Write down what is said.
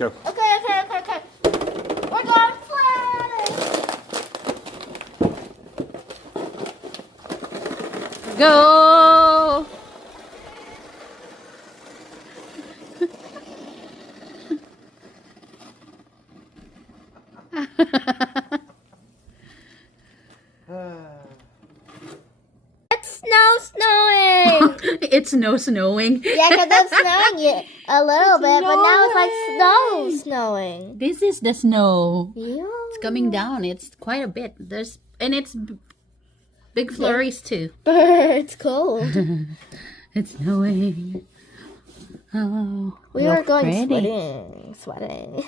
Go. Okay. We're going sledding. Go! It's snowing. It's snowing. Yeah, because it's snowing it a little bit, but now it's like snowing. This is the snow. Yeah. It's coming down. It's quite a bit. It's big flurries too. It's cold. It's snowing. Oh, We look were going pretty. sweating.